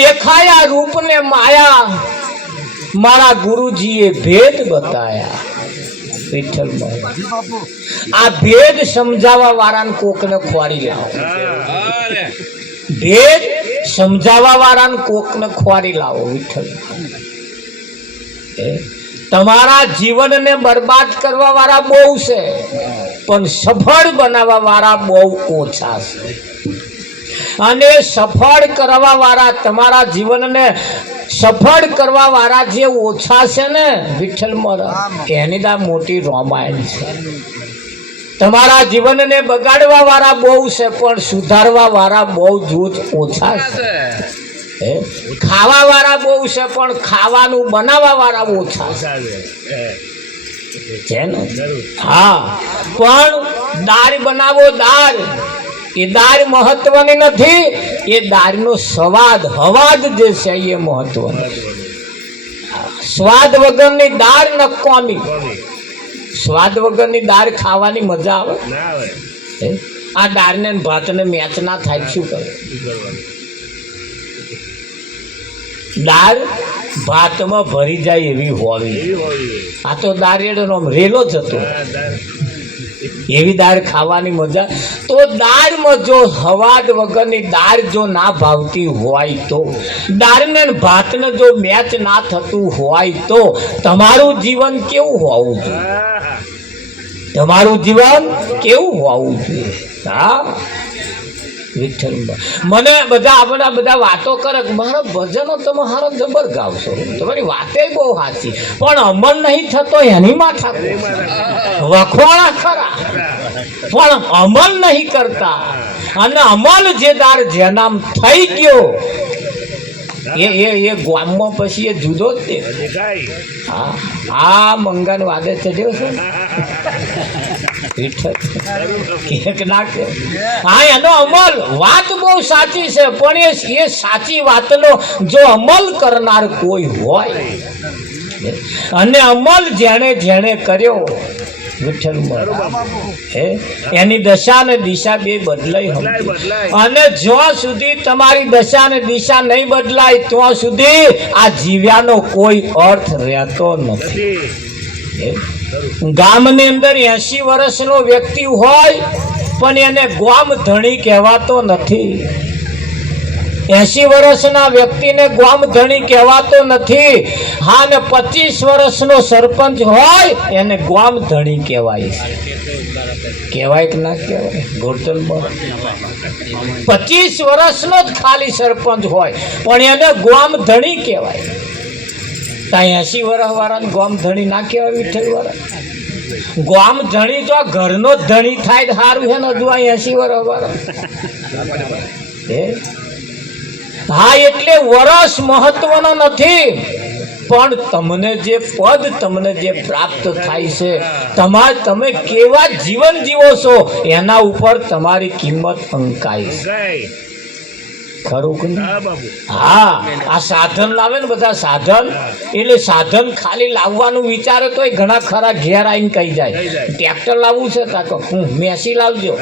દેખાયા રૂપ ને માયા મારા ગુરુજીએ ભેદ બતાયા વિઠ્ઠલ આ ભેદ સમજાવવા વાળાને કોકને ખોરી લાવો ભેદ સમજાવવા વાળાને કોકને ખોરી લાવો વિઠ્ઠલ તમારા જીવનને બરબાદ કરવા વાળા બહુ છે પણ સફળ બનાવવા વાળા બહુ ઓછા છે અને સફળ કરવા વાળા તમારા જીવનને સફળ કરવા વાળા જે ઓછા છે ને વિઠ્ઠલ એની દા મોટી રામાયણ છે તમારા જીવનને બગાડવા વાળા બહુ છે પણ સુધારવા વાળા બહુ જૂથ ઓછા છે ખાવા વાળા બહુ છે પણ ખાવાનું બનાવવા વાળા ઓછા છે ને હા પણ દાળ બનાવો દાળ એ દાળ મહત્વની નથી એ દાળનો સ્વાદ હવાદ જે છે એ મહત્વનો સ્વાદ વગરની દાળ નકામી સ્વાદ વગરની દાળ ખાવાની મજા આવે આ દાળને ભાતને મેચ ના થાય શું કરે દાળ ભાતમાં ભરી જાય એવી હોવી આ તો દાળેડનો રેલો જ હતો એવી દાળ ખાવાની મજા તો દાળમાં જો હવાદ વગરની દાળ જો ના ભાવતી હોય તો દાળને ભાતને જો મેચ ના થતું હોય તો તમારું જીવન કેવું હોવું જોઈએ તમારું જીવન કેવું હોવું જોઈએ હા વિઠ્ઠલ મને બધા આપણા બધા વાતો કરે મારા ભજનો તમે હારો જબર ગાવશો તમારી વાતે બહુ સાચી પણ અમલ નહીં થતો એની માથા વખવાણા ખરા પણ અમલ નહીં કરતા અને અમલ જે દાર જેનામ થઈ ગયો એ ગામમાં પછી એ જુદો જ તે હા આ મંગન વાદે ચડ્યો છે એક નાખે હા એનો અમલ વાત બહુ સાચી છે પણ એ સાચી વાતનો જો અમલ કરનાર કોઈ હોય અને અમલ જેણે જેણે કર્યો એની દશા ને દિશા બે બદલાઈ અને જ્યાં સુધી તમારી દશા ને દિશા નહીં બદલાય ત્યાં સુધી આ જીવ્યાનો કોઈ અર્થ રહેતો નથી ગામની અંદર 80 વર્ષનો વ્યક્તિ હોય પણ એને ગામ ધણી કહેવાતો નથી 80 વર્ષના વ્યક્તિને ગામ ધણી કહેવાતો નથી હા ને 25 વર્ષનો સરપંચ હોય એને ગામ ધણી કહેવાય કહેવાય કે ના કહેવાય ગોરધન 25 વર્ષનો જ ખાલી સરપંચ હોય પણ એને ગામ ધણી કહેવાય ત્યાં 80 વર્ષ વાળાને ગામ ધણી ના કહેવાય વિઠ્ઠલ વાળા ગામ ધણી તો ઘરનો જ ધણી થાય સારું છે ને હજુ 80 વર્ષ વાળા હા એટલે વર્ષ મહત્વનો નથી પણ તમને જે પદ તમને જે પ્રાપ્ત થાય છે તમે કેવા જીવન જીવો છો એના ઉપર તમારી કિંમત અંકાય છે ખરું કે હા આ સાધન લાવે ને બધા સાધન એટલે સાધન ખાલી લાવવાનું વિચારે તો ઘણા ખરા ઘેર આવીને કહી જાય ટ્રેક્ટર લાવવું છે તાકો મેસી લાવજો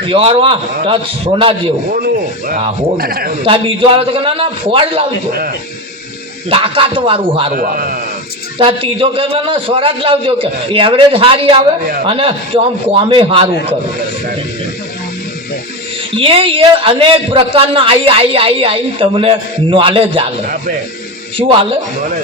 પ્યોર વા ટચ સોના જેવું હા હો તા બીજો આવે તો કે ના ફોર્ડ લાવજો તાકાત વાળું સારું આવે તા ત્રીજો કે ના સ્વરાજ લાવજો કે એવરેજ સારી આવે અને તો આમ કોમે સારું કરું એ અનેક પ્રકારના આઈ તમને નોલેજ આલે શું આલે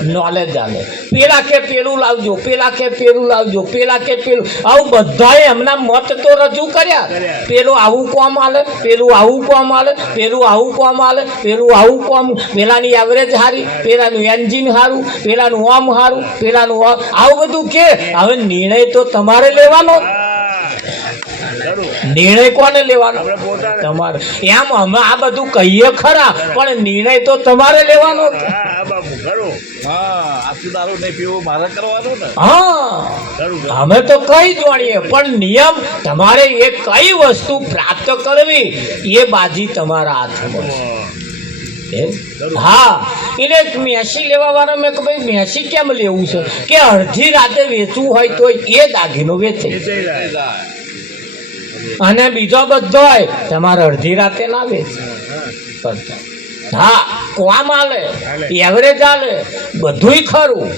નોલેજ આલે પેલા કે પેલું લાવજો પેલા કે પેલું લાવજો પેલા કે પેલું આવું બધાએ એમના મત તો રજૂ કર્યા પેલું આવું કોમ આલે પેલું આવું કોમ આલે પેલું આવું કોમ આલે પેલું આવું કોમ પેલાની એવરેજ સારી પેલાનું એન્જિન સારું પેલાનું ઓમ સારું પેલાનું આવું બધું કે હવે નિર્ણય તો તમારે લેવાનો નિર્ણય કોને લેવાનો તમારે એમ અમે આ બધું કહીએ ખરા પણ નિર્ણય તો તમારે લેવાનો અમે તો કઈ જાણીએ પણ નિયમ તમારે એ કઈ વસ્તુ પ્રાપ્ત કરવી એ બાજી તમારા હાથમાં છે હા એટલે મેસી લેવા વાળા મેં કે ભાઈ મેસી કેમ લેવું છે કે અડધી રાતે વેચવું હોય તો એ દાગીનો વેચે અને બીજો બધો તમારે અડધી રાતે ના વેચે હા કોમ આલે, એવરેજ આલે, બધુંય ખરું,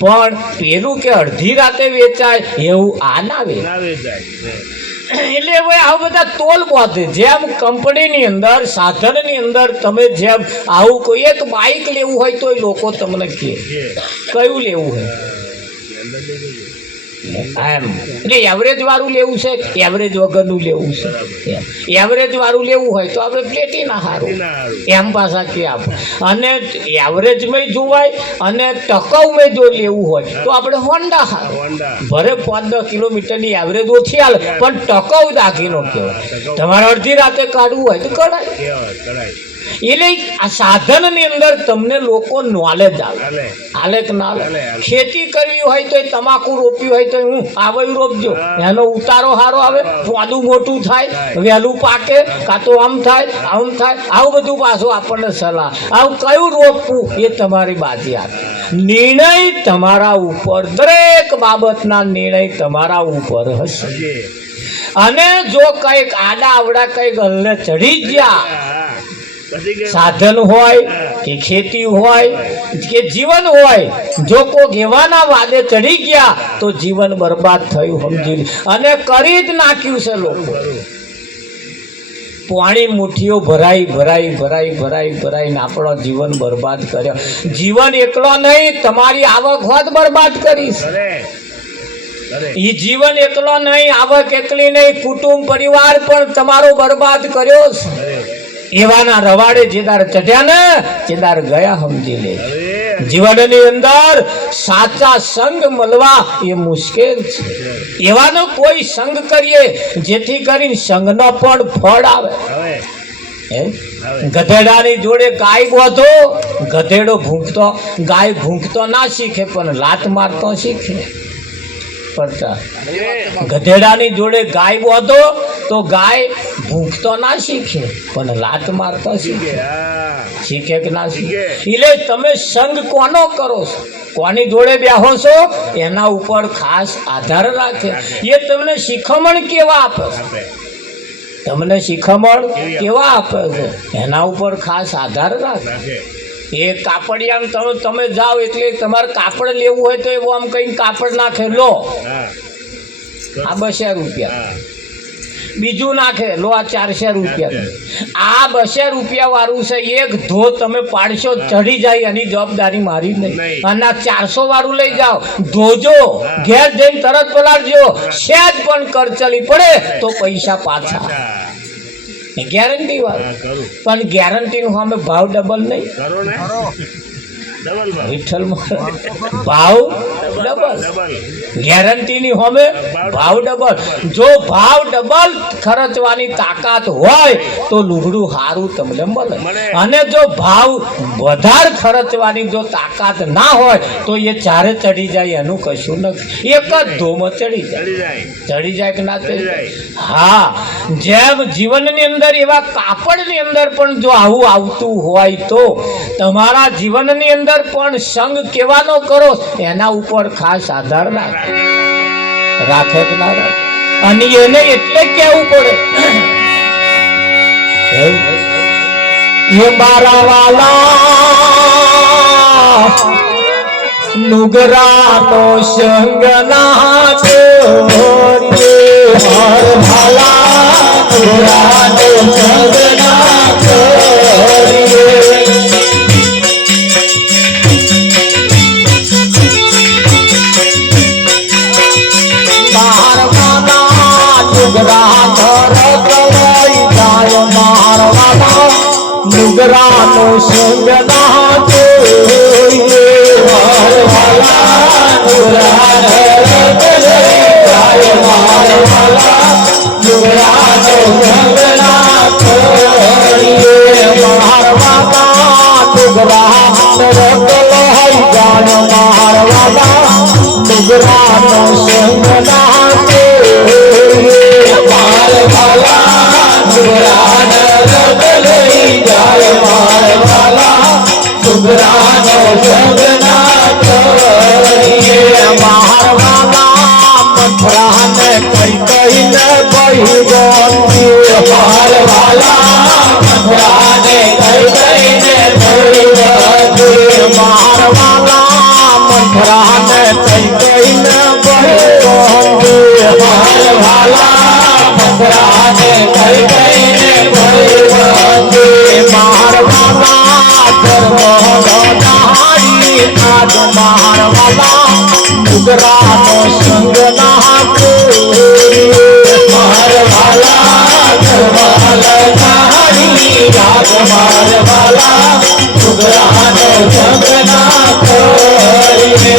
પણ પેલું કે અડધી રાતે વેચાય એવું આ ના વેચાય. એટલે હવે આ બધા તોલ બાંધે. જેમ કંપનીની અંદર, સાધનની અંદર તમે જેમ આવું કોઈ એક બાઇક લેવું હોય તો લોકો તમને કહે કયું લેવું હોય એમ, એટલે એવરેજ વાળું લેવું છે, એવરેજ વગરનું લેવું છે. એવરેજ વાળું લેવું હોય તો આપણે પ્લેટિના હારું એમ પાછા કે આપણે, અને એવરેજમાં જોવાય અને ટકાઉમાં જો લેવું હોય તો આપણે હોન્ડા હારું. ભલે 5-10 કિલોમીટરની એવરેજ ઓછી હાલે પણ ટકાઉ દાખીનો કહેવાય. તમારે અડધી રાતે કાઢવું હોય તો કઢાય. એટલે આ સાધનની અંદર તમને લોકો નોલેજ આલે કે ના આલે. ખેતી કરવી હોય તો તમાકુ રોપ્યું હોય તો હું આવયું રોપજો, એનો ઉતારો સારો આવે, પોદું મોટું થાય, વહેલું પાકે, કાં તો આમ થાય આમ થાય, આવું બધું પાછું આપણને સલાહ. આવું કયું રોપવું એ તમારી બાજી આપે. નિર્ણય તમારા ઉપર, દરેક બાબતના નિર્ણય તમારા ઉપર હશે. અને જો કંઈક આડા આવડા કંઈક હલ્લે ચડી ગયા, સાધન હોય કે ખેતી હોય કે જીવન હોય, જો કોઈ એવાના વાદે ચડી ગયા તો જીવન બરબાદ થયું સમજી. અને કરી જ નાખ્યું છે લોકો. પાણી મુઠ્ઠીઓ ભરાઈને આપણો જીવન બરબાદ કર્યો. જીવન એકલો નહીં, તમારી આવક હોત બરબાદ કરીશ. એ જીવન એકલો નહીં, આવક એકલી નહીં, કુટુંબ પરિવાર પણ તમારો બરબાદ કર્યો છે. એવાના રવાડે જેદાર ચઢ્યા ને જેદાર ગયા સમજી લે. જીવનની અંદર સાચા સંગ મળવા એ મુશ્કેલ છે. એવાનો કોઈ સંગ કરીએ જેથી કરીને સંગનો પણ ફળ આવે. ગધેડાની જોડે ગાય બાંધો, ગધેડો ભૂંકતો, ગાય ભૂંકતો ના શીખે પણ લાત મારતો શીખે. ગધેડાની જોડે ગાય બાંધો તો ગાય ભૂંકતો ના શીખે પણ લાત મારતો શીખે કે ના શીખે. એટલે તમે સંગ કોનો કરો છો, કોની જોડે બેહો છો એના ઉપર ખાસ આધાર રાખે. એ તમને શિખામણ કેવા આપે છે, તમને શિખામણ કેવા આપે છે એના ઉપર ખાસ આધાર રાખે. એ કાપડિયામાં તમે જાઓ એટલે તમારે કાપડ લેવું હોય તો એવું આમ કઈ કાપડ નાખે, લો આ 200 રૂપિયા, બીજું નાખે લો આ 400 રૂપિયા. આ 200 રૂપિયા વાળું છે, એક ધો તમે પાડશો ચડી જાય એની જવાબદારી મારી નહીં. અને 400 વાળું લઈ જાઓ, ધોજો, ઘેર જઈને તરત પલાળજો, સહેજ પણ કરચલી પડે તો પૈસા પાછા. ગેરંટી વાળું, પણ ગેરંટી નું સામે ભાવ ડબલ નહીં. ભાવ ડબલ, ગેરંટીની સામે ભાવ ડબલ. જો ભાવ ડબલ ખર્ચવાની તાકાત હોય તો લુગડું સારું તમને મળે. અને જો ભાવ વધારે ખર્ચવાની જો તાકાત ના હોય તો એ ચારે ચડી જાય એનું કશું નથી. એક જ ધોમાં ચડી જાય કે ના ચડી જાય. હા, જેમ જીવનની અંદર એવા કાપડની અંદર પણ જો આવું આવતું હોય તો તમારા જીવનની અંદર પણ સંગ કેવાનો કરો એના ઉપર ખાસ આધાર રાખે કે ના રાખે. અને એને એટલે કેવું પડે એ મારા વાલા નુગરાનો સંગ ના છોડીએ, હર ભાલા નુગરાનો સંગ ના છોડીએ. નુગરાનો સંગ ના જોઈએ, મારવાલા નુગરાનો નુગરાનો સંગ ના છોડીએ, મારવાલા નુગરાનો રગલાઈ જાણ, મારવાલા નુગરાનો સંગ ના જોઈએ, મારવાલા નુગરાનો રગલાઈ જાય, મારવાલા નુગરાનો સંગ ના છોડીએ, મારવાલા મથરાને કઈ કઈને બહી ગોંધી, મારવાલા ડુગરાનો સંગ ના મારવાલા નાની રાગ મારવાલા ડુગરાનો સંગ ના કરીએ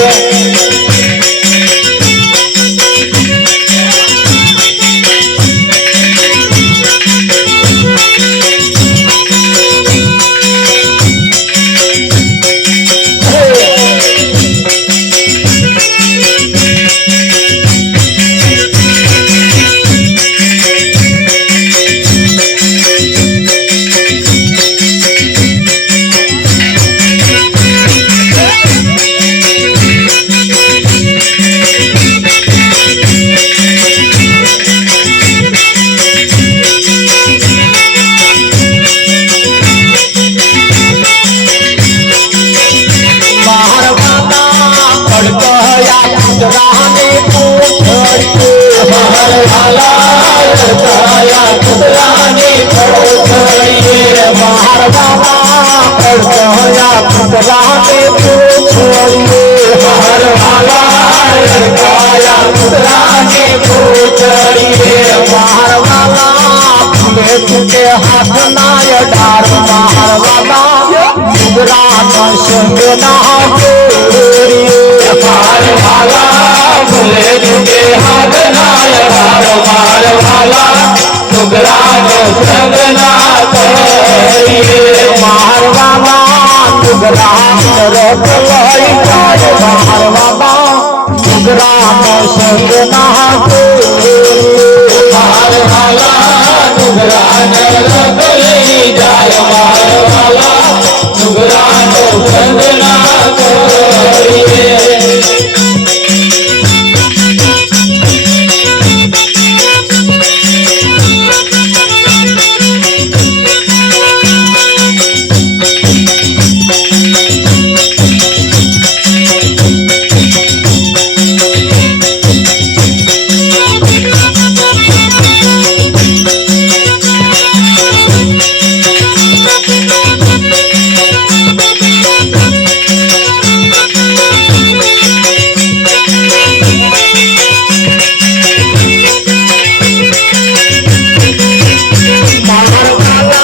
हाथ नाय डार मारवाला डुगरानो संग ना मारवाला भले तुझे हाथ नाय डार मारवाला डुगरानो संग ना मारवाला डुगरानो रोक लई जाय मारवाला डुगरानो संग ना मारवाला डुगरानो रोक लई जाय मारवाला डुगरानो संग ना करिए मारवाला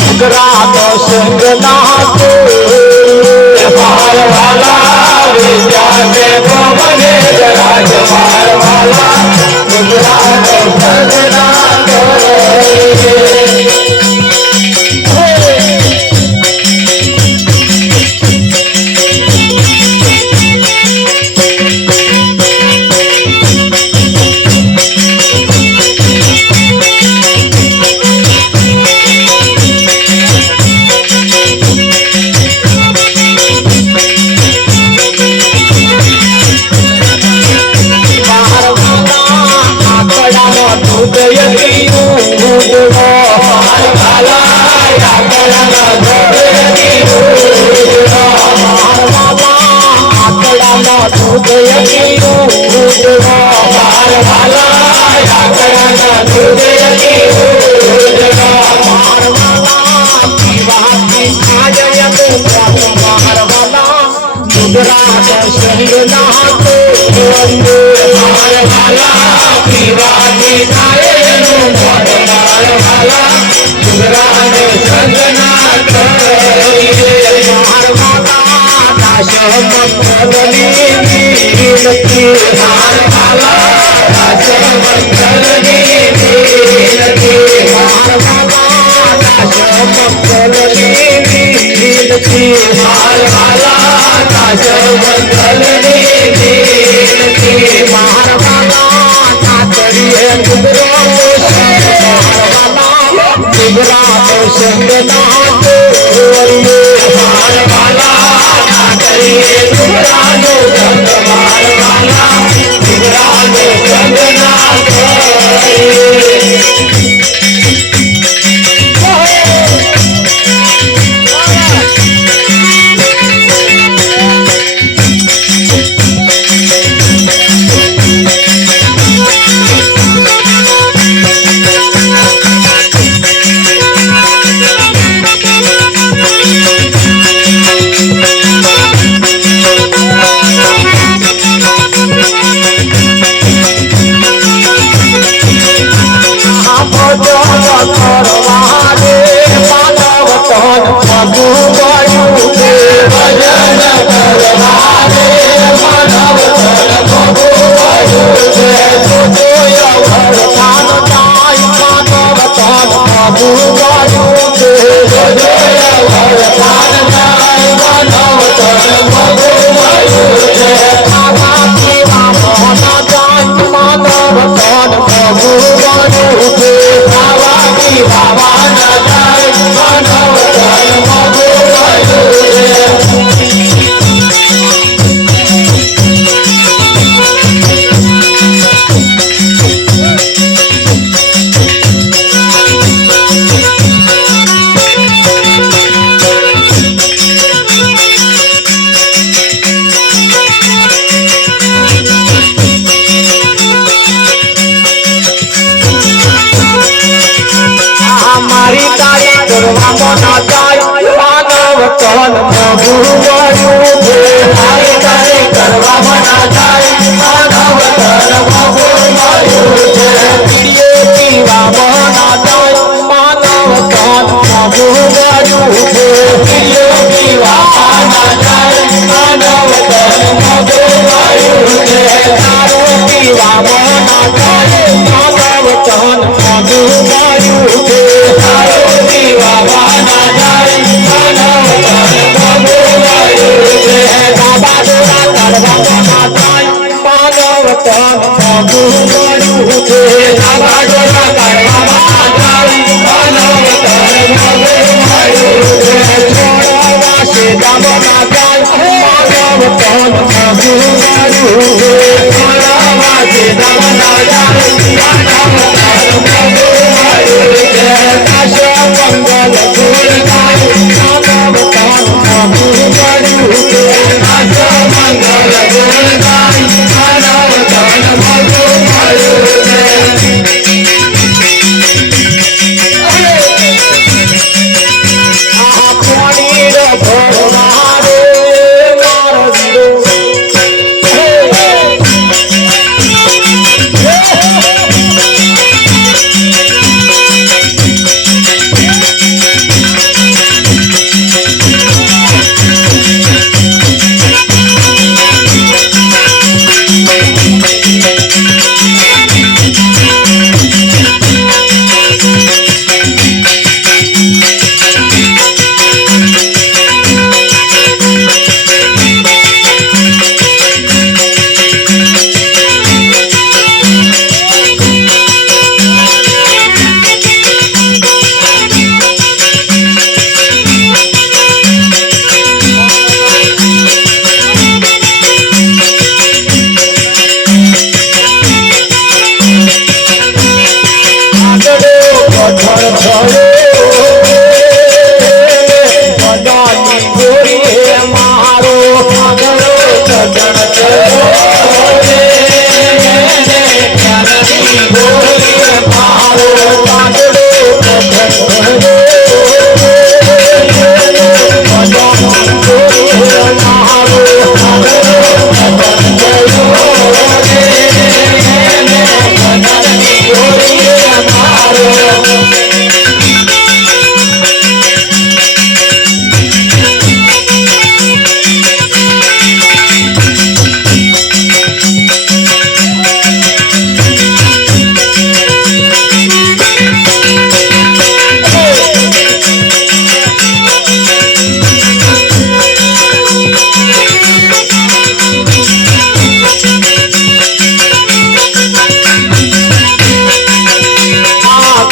डुगरानो संग ना मारवाला विद्या के पवने राज मारवाला डुगरानो संग ना मारवाला ચંદના કોરીએ મારવાલા ના કરીએ ડુંગરાનો ચંદ મારવાલા ડુંગરાનો ચંદના કરીએ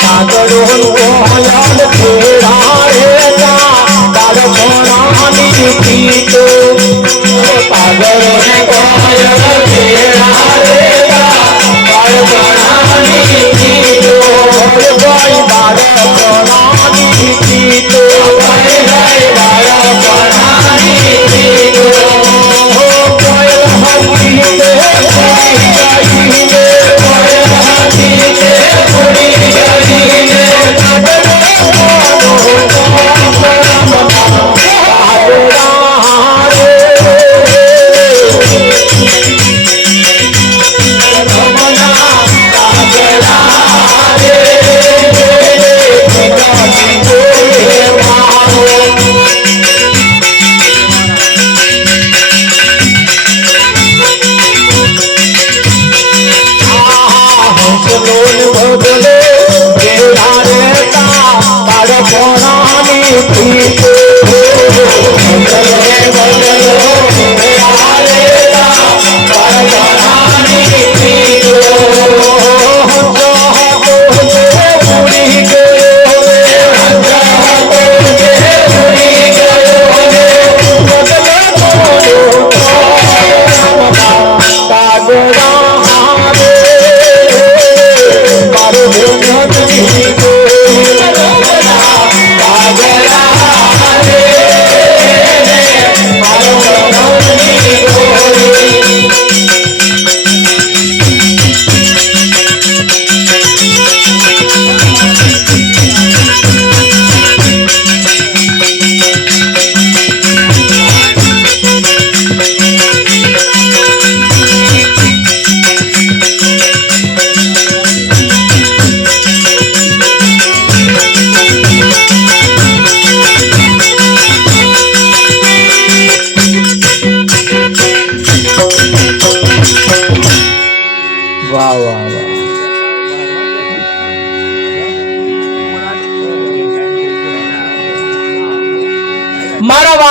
કાગડો નો યાદ ખેડા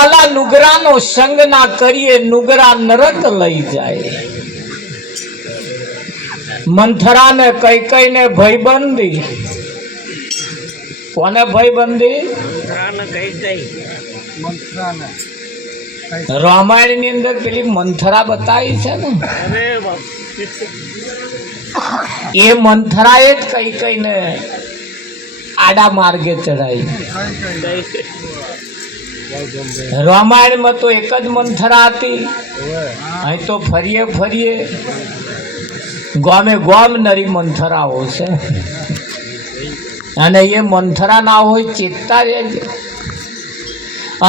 વાલા નુગરાનો સંગ ના કરીએ, નુગરા નરક લઈ જાય. મંથરાને કૈકેયીને ભયબંધી. કોને ભયબંધી? રામાયણ ની અંદર પેલી મંથરા બતાવી છે ને, એ મંથરાએ જ કૈકેયીને આડા માર્ગે ચડાવી. રામાયણમાં તો એક જ મંથરા હતી. અહીં તો ફરીએ ફરીએ ગામે ગામ નરી મંથરાઓ છે. અને એ મંથરા ના હોય ચેતતા રહેજે.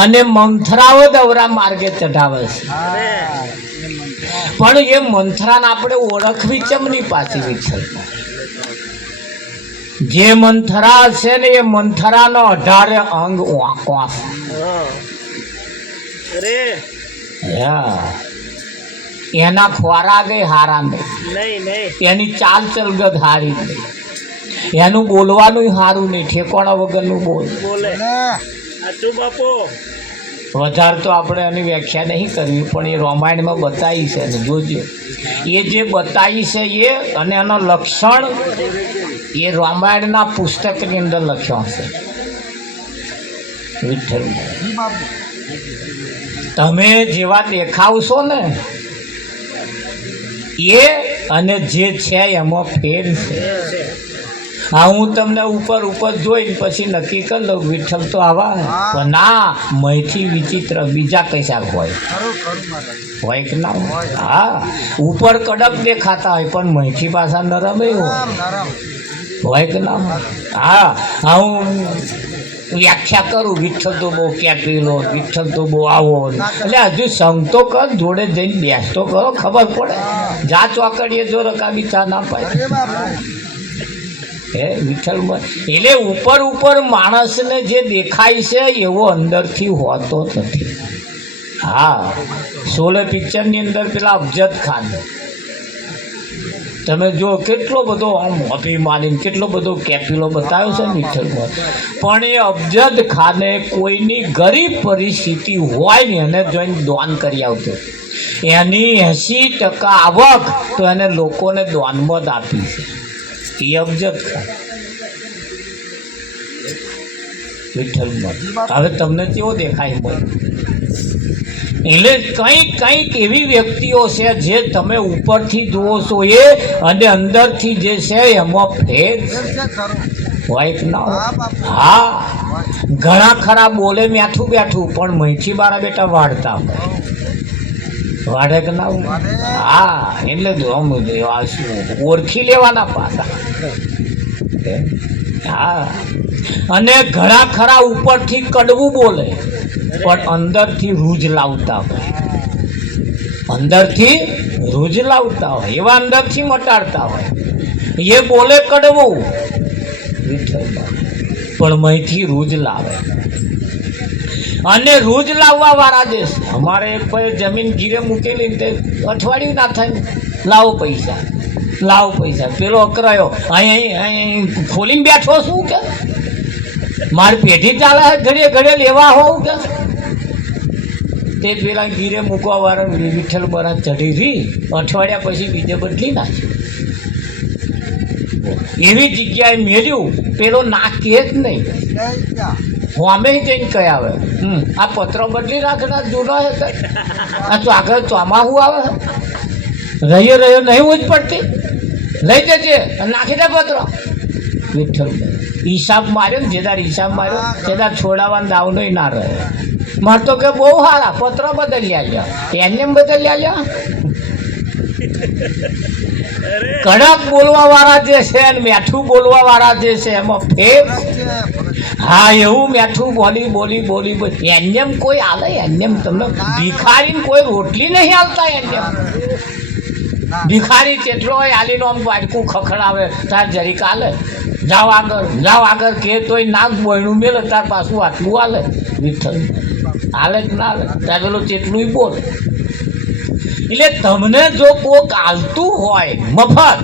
અને મંથરાઓ દવરા માર્ગે ચઢાવે છે. પણ એ મંથરાને આપણે ઓળખવી ચમની પાછી વિઠ્ઠલ. જે મંથરા છે ને એ મંથરાનો 18 અંગ વાંકો. એના ખોરાકે હારા નહીં, એની ચાલ ચલગત હારી નહીં, એનું બોલવાનું સારું નહીં, ઠેકોણા વગરનું બોલે. વધારે તો આપણે એની વ્યાખ્યા નહીં કરવી, પણ એ રામાયણમાં બતાવી છે ને જોજો. એ જે બતાવી છે એ અને એનો લક્ષણ એ રામાયણના પુસ્તકની અંદર લખ્યો છે. વિઠ્ઠલ તમે જેવા દેખાવશો ને એ અને જે છે એમાં ફેર છે. હા, હું તમને ઉપર ઉપર જોઈને પછી નક્કી કરી લઉં વિઠ્ઠલ તો આવા, પણ ના, મયથી વિચિત્ર બીજા કશાક હોય કે ના હોય? હા, ઉપર કડક દેખાતા હોય પણ મયથી પાછા નરમ હોય કે ના હોય? હા, હું વ્યાખ્યા કરું વિઠ્ઠલ તો બહુ કેપીલો, વિઠ્ઠલ તો બહુ આવો, એટલે હજુ સંગ તો કર, જોડે જઈને બેસ તો કરો, ખબર પડે. જા ચોકડીએ જો રકાબી ચા ના પાય. હે વિઠ્ઠલમાં એટલે ઉપર ઉપર માણસને જે દેખાય છે એવો અંદરથી હોતો નથી. હા, શોલે પિક્ચરની અંદર પેલા અફજદ ખાન તમે જો કેટલો બધો આમ અભિમાની, કેટલો બધો કેપીલો બતાવ્યો છે વિઠ્ઠલમાં. પણ એ અફજદ ખાને કોઈની ગરીબ પરિસ્થિતિ હોય ને એને જોઈને દાન કરી આવતો. એની 80% આવક તો એને લોકોને દાનમાં જ આપી છે. એ અફજદ ખાન વિઠ્ઠલમાં. હવે તમને કેવો દેખાય હોય? એટલે કંઈક એવી વ્યક્તિઓ છે જે તમે ઉપરથી જુઓ છો એ અને અંદરથી જે છે એમાં ફેર હોય કે ના હોય? હા, ઘણા ખરા બોલે મેઠું બેઠું પણ મહીથી બારા બેટા વાળતા હોય. વાળે કે ના હોય? હા, એટલે ઓળખી લેવાના પાછા. હા, અને ઘણા ખરા ઉપરથી કડવું બોલે પણ અંદરથી રૂજ લાવતા હોય. અંદરથી રૂજ લાવતા હોય એવા અંદરથી મટાડતા હોય. એ બોલે કડવું પણ મહીથી રૂજ લાવે. અને રૂજ લાવવા વાળા જે છે, અમારે એક ભાઈ જમીન ગીરે મૂકેલી તે અઠવાડિયું ના થાય, લાવો પૈસા, લાવો પૈસા. પેલો અકરાયો અહીં ખોલીને બેઠો શું કે મારી પેઢી ચાલે ઘડીએ ઘડીએ લેવા હોવ કે તે પેલા ગીરે મૂકવા વાળા વિઠ્ઠલ બરા ચઢી રહી, અઠવાડિયા પછી બીજે બદલી નાખ્યું. એવી જગ્યાએ મેળ્યું પેલો ના કે જ નહીં, હું અમે જઈને કહી આવે આ પત્રો બદલી નાખના જૂનો હે આ તો આગળ ચોમાહું આવે રહ્યો નહીં જ પડતી, લઈ જજે નાખી દે પત્રો. વિઠ્ઠલ હિસાબ માર્યો ને જેદાર હિસાબ માર્યો તેદાર છોડાવવાનો દાવનો ના રહે. મારે તો કે બહુ સારા પત્રો બદલી આવ્યા, એને બદલી આવ્યા. કડક બોલવા વાળા જે છે ને મેઠું બોલવા વાળા જે છે એમાં ફેર. હા, એવું મેઠું બોલી એમ કોઈ આલે, એમ તમને ભિખારીને કોઈ રોટલી નહીં આવતા. એમ ભિખારી તેટલો હોય આલીનો આમ વાટકું ખખડાવે તાર જરીક આલે, જાઓ આગળ કે તોય નાક બોયણું મેલે તાર પાછું આટલું આલે. વિઠ્ઠલ આલે જ ના આલે તાર પેલો તેટલું બોલ. એટલે તમને જો કોક આલતું હોય મફત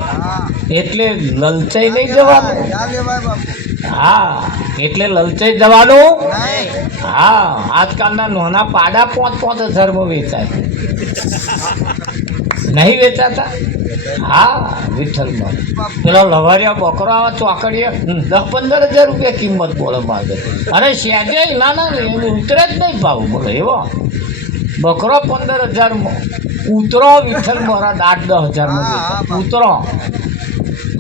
એટલે લલચાઈ નહીં જવાનું. હા એટલે લલચાઈ જવાનું. હા આજકાલના નાના પાડા 5,000 વેચાય, નહીં વેચાતા? હા વિઠ્ઠલમાં પેલો લવારિયા બકરો આવા ચોકડીએ 10-15 હજાર રૂપિયા કિંમત બોલે માગે. અરે સહેજે ના ના એને ઉતરે જ નહીં ભાવ બોલે એવો બકરો 15,000 ઉતરો વિઠ્ઠલ મહારાજ 8-10 હજારમાં ઉતરો.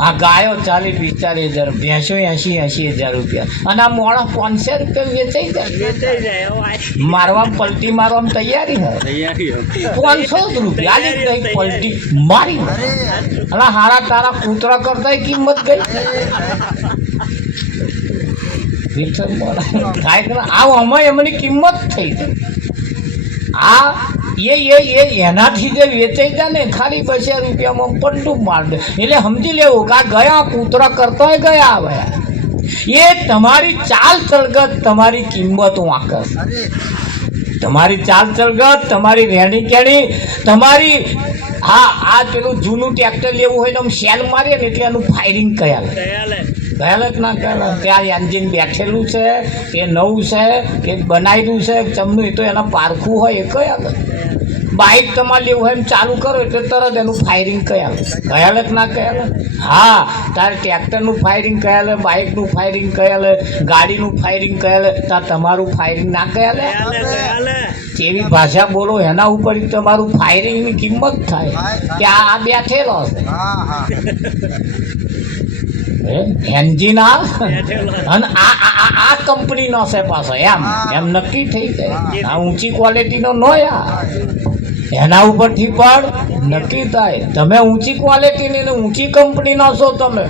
આ ગાયો 40-45 હજાર, ભેંસો 80-80 હજાર રૂપિયા, અને આ મોડા 500 રૂપિયા વેચાઈ જાય. મારવા પલટી મારવામાં તૈયારી હોય 500 રૂપિયા આલી જ નહીં પલટી મારી. અને હારા તારા કૂતરા કરતા કિંમત ગઈ. વિઠ્ઠલ મહારાજ કાંઈક આ અમે એમની કિંમત થઈ જાય. આ એ એનાથી જે વેચાઈ જાય ને ખાલી 200 રૂપિયામાં પંડું માર દે. એટલે સમજી લેવું કે આ ગયા કૂતરા કરતા ગયા આવે. એ તમારી ચાલ ચલગત તમારી કિંમત વાંકસ, તમારી ચાલ ચલગત તમારી રહેણી કેણી તમારી. હા આ પેલું જૂનું ટ્રેક્ટર લેવું હોય ને આમ શેલ મારીએ ને એટલે એનું ફાયરિંગ કયા કહેલા જ ના કહેલા. ત્યાં એન્જિન બેઠેલું છે કે નવું છે કે બનાવેલું છે ચમનું, એ તો એના પારખું હોય એ કયા. બાઇક તમારે લેવું હોય એમ ચાલુ કરો એટલે તરત એનું ફાયરિંગ કયા જ ના કહેલા. હા તારે ટ્રેક્ટરનું ફાયરિંગ કહેલે, બાઇકનું ફાયરિંગ કહેલે, ગાડીનું ફાયરિંગ કહેલે, તાર તમારું ફાયરિંગ ના કહેલે. કેવી ભાષા બોલો એના ઉપર તમારું ફાયરિંગની કિંમત થાય કે આ બેઠેલો છે એન્જિન અને આ કંપનીનો છે પાછો એમ નક્કી થઈ જાય. આ ઊંચી ક્વોલિટીનો નો એના ઉપરથી પણ નક્કી થાય તમે ઊંચી ક્વોલિટીની ને ઊંચી કંપનીનો છો તમે.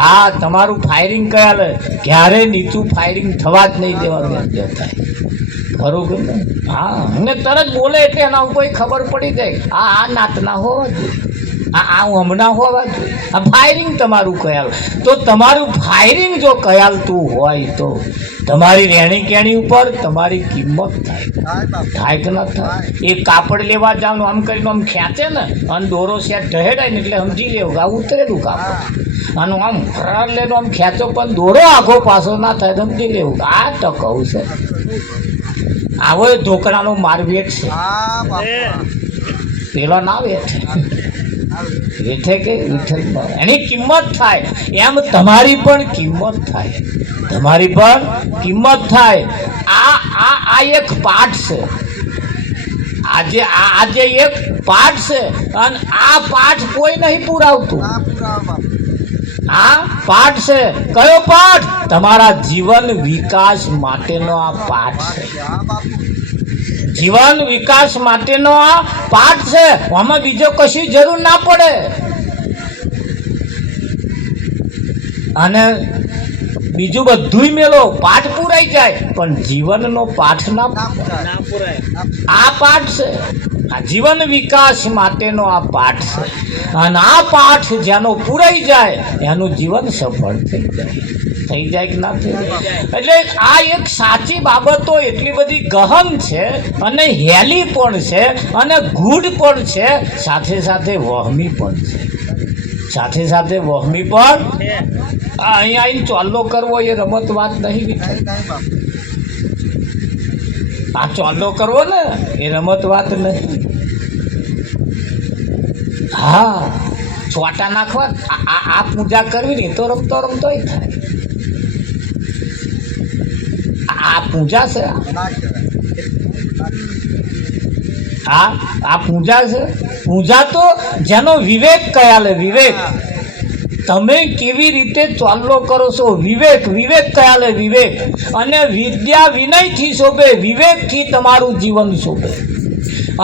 હા તમારું ફાયરિંગ કયા ક્યારે નીચું ફાયરિંગ થવા જ નહીં દેવાનું થાય. બરોબર ને? હા અને તરત બોલે એટલે એના ઉપર ખબર પડી જાય આ નાતના હોવા જોઈએ, આ હમણાં હોવા જોઈએ. આ ફાયરિંગ તમારું કયાલ. તો તમારું ફાયરિંગ જો કયાલતું હોય તો તમારી રહેણી કેણી ઉપર તમારી કિંમત થાય કે ન થાય. એ કાપડ લેવા જાવ આમ કરીને આમ ખેંચે ને અને દોરો સેટ ઢહેડાય ને એટલે સમજી લેવું કે આ ઉતરેલું કાપડ. અને આમ ફરાર લેનો આમ ખેંચો પણ દોરો આખો પાછો ના થાય તો સમજી લેવું કે આ ટકાઉ છે. આવો ઢોકળાનો મારવેટ છે, પેલો ના વેઠે વેઠે કે વિઠ્ઠલ એની કિંમત થાય એમ તમારી પણ કિંમત થાય, તમારી પણ કિંમત થાય. આ એક પાઠ છે. આજે એક પાઠ છે અને આ પાઠ કોઈ નહીં પુરાવતું. આ પાઠ છે. કયો પાઠ? તમારા જીવન વિકાસ માટેનો આ પાઠ છે. જીવન વિકાસ માટેનો આ પાઠ છે. આમાં બીજો કશી જરૂર ના પડે. અને બીજું બધું મેલો પાઠ પૂરાઈ જાય પણ જીવનનો પાઠ ના પૂરાય. આ પાઠ છે. આ જીવન વિકાસ માટેનો આ પાઠ છે. અને આ પાઠ જેનો પૂરાઈ જાય એનું જીવન સફળ થઈ જાય કે ના થઈ જાય. એટલે આ એક સાચી બાબતો એટલી બધી ગહન છે અને હેલી પણ છે અને ગૂઢ પણ છે, સાથે સાથે વહમી પણ છે. સાથે સાથે વહમી પણ. અહીંયા આવીને ચોલ્લો કરવો એ રમત વાત નહીં. આ ચોલ્લો કરવો ને એ રમત વાત નહીં. હા છોટા નાખવા આ પૂજા કરવી ને તો રમતો રમતોય થાય. આ પૂજા છે. આ પૂજા છે. પૂજા તો જેનો વિવેક કયાલે વિવેક. તમે કેવી રીતે ચોલ્લો કરો છો વિવેક કયાલે વિવેક. અને વિદ્યા વિનયથી શોભે, વિવેકથી તમારું જીવન શોભે.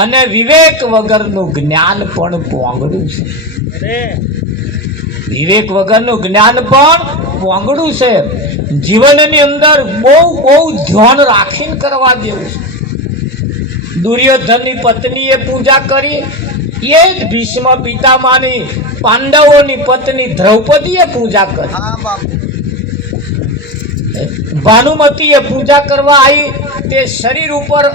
અને વિવેક વગરનું જ્ઞાન પણ પોંગડું છે. વિવેક વગરનું જ્ઞાન પણ પોંગડું છે. જીવનની અંદર બહુ ધ્યાન રાખીને કરવા જેવું છે. દુર્યોધનની પત્નીએ પૂજા કરી, એ જ ભીષ્મ પિતામહની પાંડવોની પત્ની દ્રૌપદીએ પૂજા કરી. ભાનુમતીએ પૂજા કરવા આવી તે શરીર ઉપર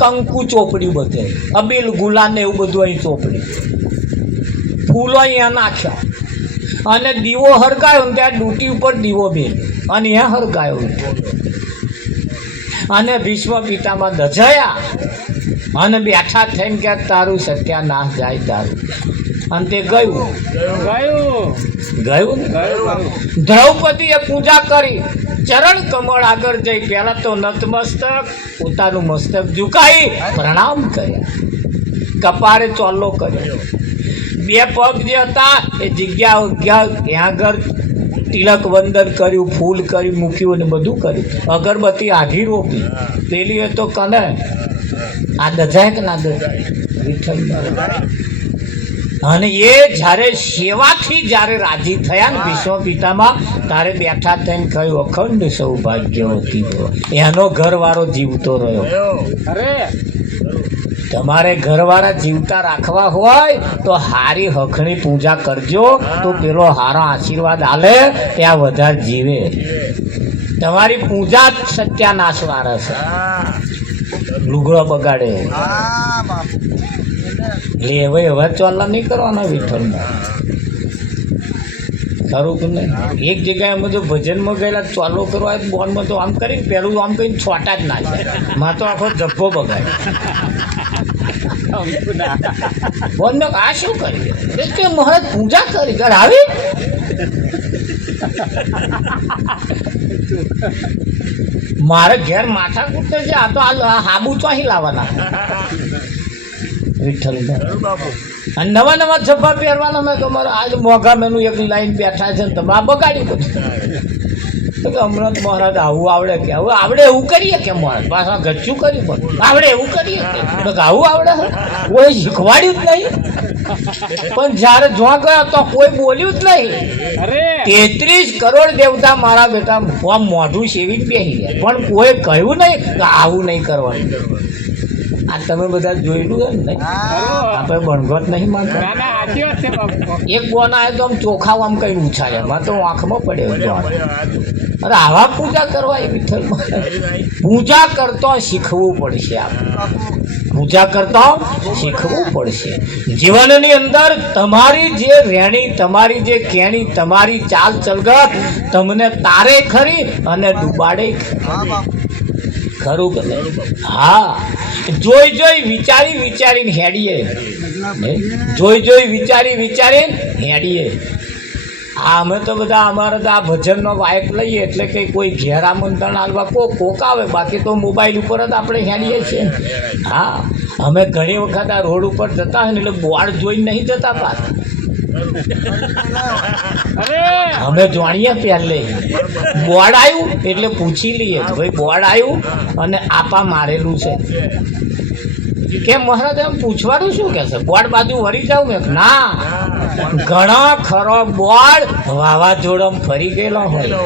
કંકુ ચોપડ્યું, બધે અબીલ ગુલાલ ને એવું બધું અહીં ચોપડ્યું, ફૂલો અહીંયા નાખ્યા અને દીવો હરગાયો ને ત્યાં ડૂટી ઉપર દીવો બેન અને એ હરગાયો અને ભીષ્મ પિતામાં દજાયા અને બેઠા થઈને કે તારું સત્યાનાશ જાય તારું. અને તે ગયું દ્રૌપદીએ પૂજા કરી, ચરણ કમળ આગળ જઈ પહેલા તો નતમસ્તક પોતાનું મસ્તક ઝુકાઈ પ્રણામ કર્યા, કપાળે ચોલ્લો કર્યો, બે પગ જે હતા એ જગ્યા ત્યાં આગળ તિલક વંદન કર્યું, ફૂલ કર્યું, મૂક્યું અને બધું કર્યું, અગરબત્તી આઘી રોપી. પેલી એ તો કને આ દજાય કે ના દજાય વિઠ્ઠલ. અને એ જ્યારે સેવાથી જ્યારે રાજી થયા ને ભીષ્મ પિતામાં, તારે બેઠા થઈને કહ્યું અખંડ સૌભાગ્યવતી એનો ઘરવાળો જીવતો રહ્યો. તમારે ઘરવાળા જીવતા રાખવા હોય તો હારી હખની પૂજા કરજો, તો પેલો હારો આશીર્વાદ આલે ત્યાં વધારે જીવે. તમારી પૂજા જ સત્યાનાશ વાળા છે, લુગડો બગાડે. એટલે હવે ચોલ્લા નહીં કરવાના વિઠ્ઠલમાં, ખરું કે નહીં? એક જગ્યાએ અમે તો ભજનમાં ગયેલા, ચોલ્લો કરવા બોનમાં તો આમ કરીને પેલું આમ કરીને છોટા જ ના જાય, માં તો આખો જબ્બો બગાડે. બોન આ શું કરી કે મહારાજ પૂજા કરી ઘર આવી. મારે ઘેર માથા કૂટે છે, આ તો આ હાબુ ચોહી લાવવાના વિઠ્ઠલ. અને નવા નવા છપ્પા પહેરવાના. મેં તમારે આજ મોઘા મેનું એક લાઈન બેઠા છે ને તમે આ બગાડી બધું. હમણાં મહારાજ આવું આવડે કે આવું આવડે એવું કરીએ કે મહારાજ પાછા ગચ્ચું કર્યું પણ આવડે એવું કરીએ કે આવું આવડે કોઈ શીખવાડ્યું જ નહીં. પણ જ્યારે જોવા ગયા તો કોઈ બોલ્યું જ નહીં. 33 કરોડ દેવતા મારા બેટા મોઢું સેવી જ બેસી ગયા, પણ કોઈ કહ્યું નહીં કે આવું નહીં કરવાનું. આ તમે બધા જોયેલું છે ને, આપણે બણગત નહીં માનતા. એક બોન આવે તો આમ ચોખા આમ કઈ ઉછાળ્યા, માં તો આંખમાં પડ્યો. અરે આવા પૂજા કરવા એ વિઠ્ઠલ પૂજા કરતો શીખવું પડશે. પૂજા કરતો શીખવું પડશે. જીવનની અંદર તમારી જે રહેણી, તમારી જે કહેણી, તમારી ચાલ ચલગત તમને તારે ખરી અને ડૂબાડે ખરું કે નહીં? હા, જોઈ જોઈ વિચારી વિચારીને હેડીએ, જોઈ જોઈ વિચારી વિચારીને હેડીએ. હા, અમે તો બધા અમારે તો આ ભજનનો વાયક લઈએ એટલે કે કોઈ ઘેર આમંત્રણ આલવા કોક આવે, બાકી તો મોબાઈલ ઉપર જ આપણે હેડીએ છીએ. હા, અમે ઘણી વખત આ રોડ ઉપર જતા હોય ને એટલે બોર્ડ જોઈને નહીં જતા પાછા. અમે જાણીએ પહેલે બોર્ડ આવ્યું એટલે પૂછી લઈએ ભાઈ બોર્ડ આવ્યું અને આપા મારેલું છે કે મહારાજ એમ પૂછવાનું શું કે છે? બોર્ડ બાજુ વળી જાવ મેં ના, ઘણા ખરો બોર્ડ વાવાઝોડામાં ફરી ગયેલો હોય.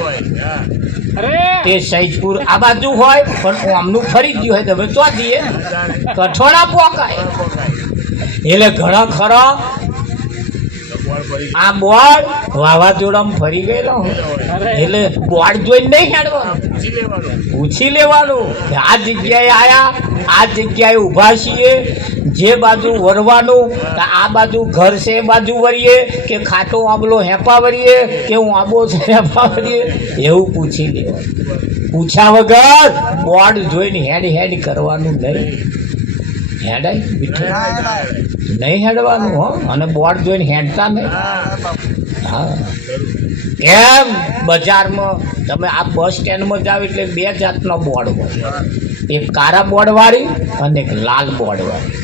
તે સૈજપુર આ બાજુ હોય પણ આમનું ફરી ગયું હોય તમે ચો દઈએ કઠોળા પોકાય. એટલે ઘણા ખરો આ બોર્ડ વાવાઝોડામાં ફરી ગયેલો એટલે બોર્ડ જોઈને નહીં હેડવાનું, પૂછી લેવાનું આ જગ્યાએ આયા, આ જગ્યાએ ઊભા છીએ, જે બાજુ વરવાનું આ બાજુ ઘર છે એ બાજુ વળીએ કે ખાટો આંબલો હેપા વળીએ કે હું આંબો છે હેપા વળીએ, એવું પૂછી લેવાનું. પૂછ્યા વગર બોર્ડ જોઈને હેડ કરવાનું નહીં. હેડાય નહીં હેડવાનું હો, અને બોર્ડ જોઈને હેડતા નહીં. હા, કેમ બજારમાં તમે આ બસ સ્ટેન્ડમાં જાવ એટલે બે જાતનો બોર્ડ હોય, એક કાળા બોર્ડ વાળી અને એક લાલ બોર્ડ વાળી.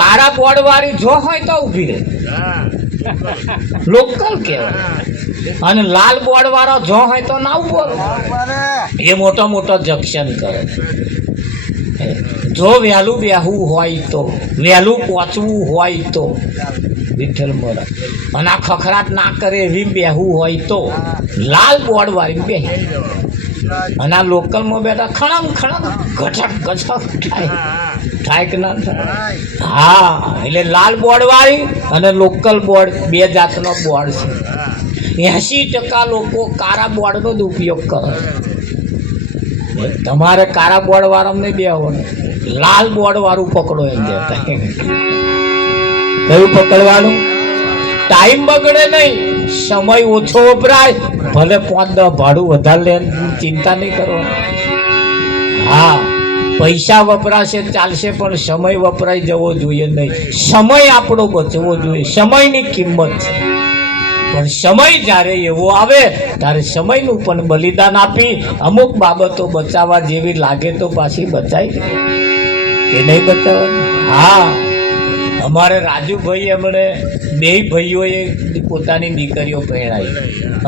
કાળા બોર્ડ વાળી જો હોય તો ઊભી રહે, લોકલ કહેવાય, અને લાલ બોર્ડ વાળો જો હોય તો ના ઉભો રહે. એ મોટો મોટો જંક્શન કરે. જો વહેલું બેહવું હોય તો, વહેલું પહોંચવું હોય તો વિઠ્ઠલ મોરા, અને આ ખખડાટ ના કરે એવી બેહવું હોય તો લાલ બોર્ડ વાળી બેહી, અને આ લોકલમાં બેઠા ખણામ ગઠક થાય કે ના થાય? હા, એટલે લાલ બોર્ડ વાળી અને લોકલ બોર્ડ બે જાતનો બોર્ડ છે. 80% લોકો કાળા બોર્ડનો જ ઉપયોગ કરે. તમારે કાળા બોર્ડ વાળામાં નહીં બેહવાનું, લાલ બોર્ડ વાળું પકડો એમ કહેતા. કયું પકડવાનું? ટાઈમ બગડે નહીં, સમય ઓછો વપરાય, ભલે 5-10 ભાડું વધારે લે, ચિંતા નહીં કરવાની. હા, પૈસા વપરાશે ચાલશે, પણ સમય વપરાઈ જવો જોઈએ નહીં. સમય આપણો બચવો જોઈએ, સમયની કિંમત છે. પણ સમય જ્યારે એવો આવે ત્યારે સમયનું પણ બલિદાન આપી અમુક બાબતો બચાવવા જેવી લાગે તો પાછી બચાવી કે નહીં બચાવવાની. હા, અમારે રાજુભાઈ એમણે 2 ભાઈઓએ પોતાની દીકરીઓ પરણાવી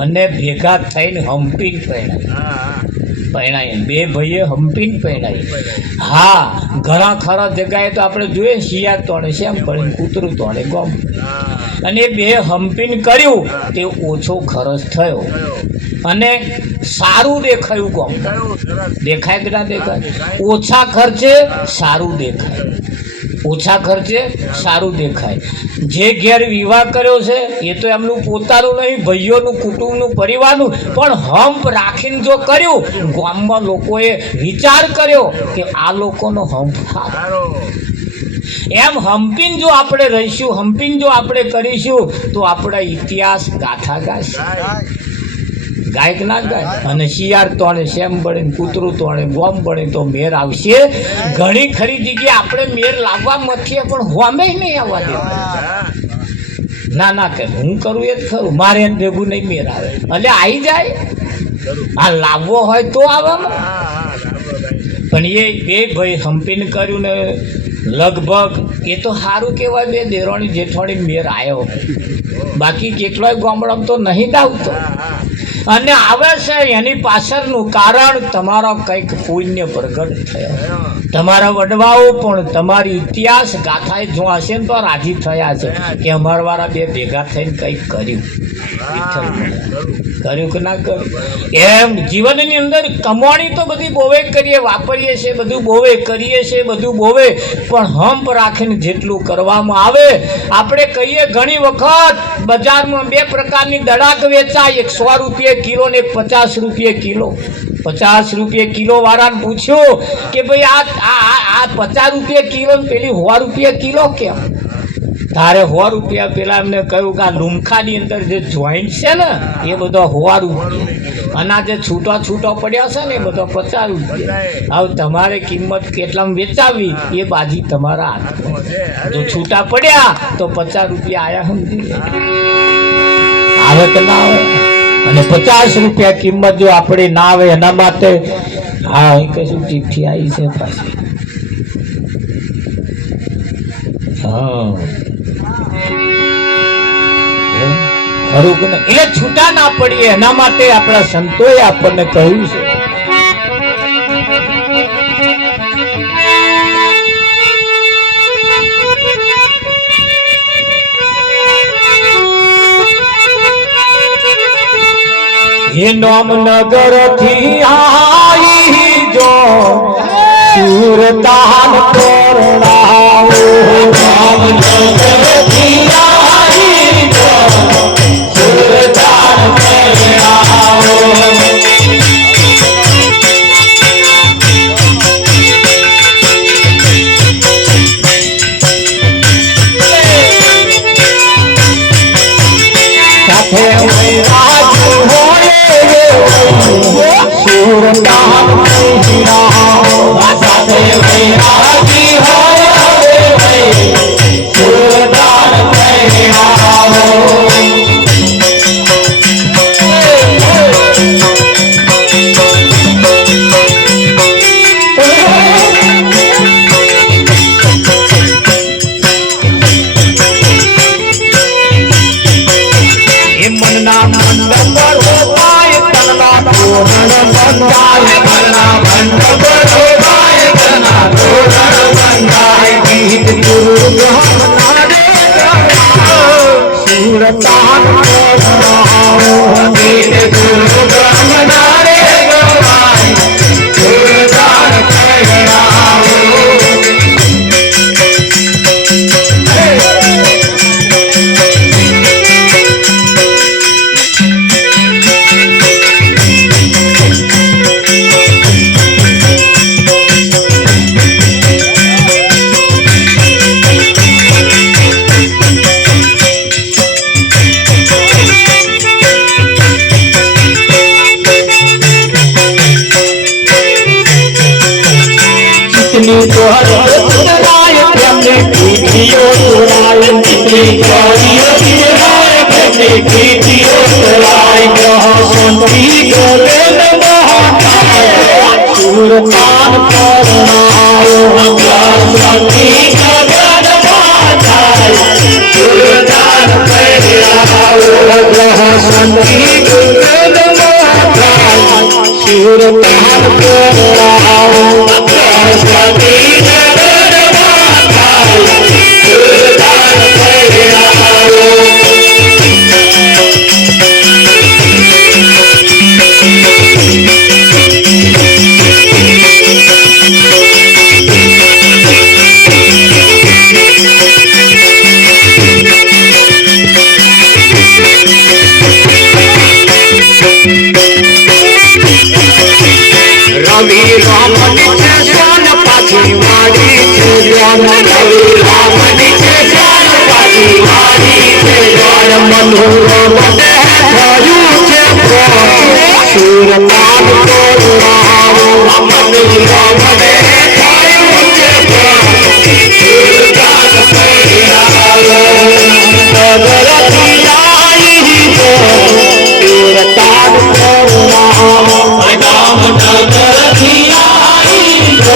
અને ભેગા થઈને હંપીને પરણાવી. 2 ભાઈએ હંપીને પરણાવી. હા, ઘણા ખરા જગ્યાએ તો આપણે જોઈએ શિયાળ તોણે શેમ પડે, કૂતરું તોણે ગોમ. અને 2 હંપીને કર્યું તે ઓછો ખર્ચ થયો અને સારું દેખાયું. ગોમ દેખાય કે ના દેખાય? ઓછા ખર્ચે સારું દેખાય, ઓછા ખર્ચે સારું દેખાય. જે ઘેર વિવાહ કર્યો છે એ તો એમનું પોતાનું નહીં, ભાઈઓનું, કુટુંબનું, પરિવારનું, પણ હંપ રાખીને જો કર્યું, ગામમાં લોકોએ વિચાર કર્યો કે આ લોકોનો હંપ સારો. એમ હંપીને જો આપણે રહીશું, હંપીને જો આપણે કરીશું તો આપણા ઇતિહાસ ગાથા ગાશે. ગાયક ના ગાય. અને શિયાળ તોણે શેમ બળે, કૂતરું તોણે ગોમ બળે તો મેર આવશે. ઘણી ખરી જગ્યાએ આપણે મેર લાવવા મથીએ પણ હોમે નહીં આવવા દેવા. ના કે હું કરું એ જ ખરું, મારે એને ભેગું નહીં મેર આવે. એટલે આવી જાય, આ લાવવો હોય તો આવવામાં. પણ એ 2 ભાઈ હંપીને કર્યું ને લગભગ એ તો સારું કહેવાય, 2 દેરાણી જેઠાણી મેર આવ્યો. બાકી કેટલાય ગામડામાં તો નહીં દાવતો. અને આવે છે એની પાછળનું કારણ તમારો કંઈક પુણ્ય પ્રગટ થયો. તમારા વડવાઓ પણ તમારી ઇતિહાસ ગાથાએ જો હશે ને તો રાજી થયા છે કે અમારા વાળા 2 ભેગા થઈને કંઈક કર્યું. કર્યું કે ના કર્યું? એમ જીવનની અંદર કમાણી તો બધી બોવે કરીએ, વાપરીએ છીએ, બધું બોવે કરીએ છીએ, બધું બોવે, પણ હંપ રાખીને જેટલું કરવામાં આવે. આપણે કહીએ ઘણી વખત બજારમાં 2 પ્રકારની દડાક વેચાય, એક 100 રૂપિયા કિલો ને 50 રૂપિયા કિલો. 50 રૂપિયા કિલો વાળાને પૂછ્યું કે ભાઈ આ 50 રૂપિયા કિલો ને પેલી 100 રૂપિયા કિલો કેમ? તારે 100 રૂપિયા. પેલા એમને કહ્યું કે આ લુમખાની અંદર જે જોઈન્ટ છે ને એ બધો 100 રૂપિયા, અને આ જે છૂટા પડ્યા છે ને એ બધો 50 રૂપિયા. હવે તમારે કિંમત કેટલામાં વેચાવી એ બાજી તમારા હાથમાં. જો છૂટા પડ્યા તો 50 રૂપિયા આયા, સમજી લે. આવે કે ના આવે? અને 50 રૂપિયા કિંમત જો આપણે ના આવે એના માટે હા અહીં કશું ચિઠ્ઠી આવી છે પાછી. હા, ખરું કે નહીં? એટલે છૂટા ના પડીએ એના માટે આપણા સંતોએ આપણને કહ્યું છે. હે નામનગર થી આવી જો સુરતાન પરણાવો. નામનગર થી આવી જો સુરતાન પરણાવો. સાથે રાજુ હોય સુરતાન પરણાવો. સાથે વૈરાગી હોય સુરતાન પરણાવો. એ મનના મંડપ રોપાય, તનના તોરણ બંધાય. મનના મંડપ રોપાય, તનના તોરણ બંધાય. ગીત ગુરુ ગહનારે સુરતાન પરણાવો. ગીત ગુરુ ગહનારે ગવાય સુરતાન પરણાવો. સુરતાન પરણાયો સતી જગતમાં જાય સુરતાન પરણાયો સતી જગતમાં જાય સુરતાન પરણાયો સતી જગતમાં જાય સુરતાન પરણાયો રવિ રામની છે શાન પાછી વાડી છે જાન રવિ રામની છે શાન પાછી વાડી છે જાન મનોરમ થયું છે સુરતાન પરણાવો મનોરમ થયું છે સુરતાન પરણાવો નગરથી આવી સુરતાન પરણાવો રામ નગરથી આવી સુરતાન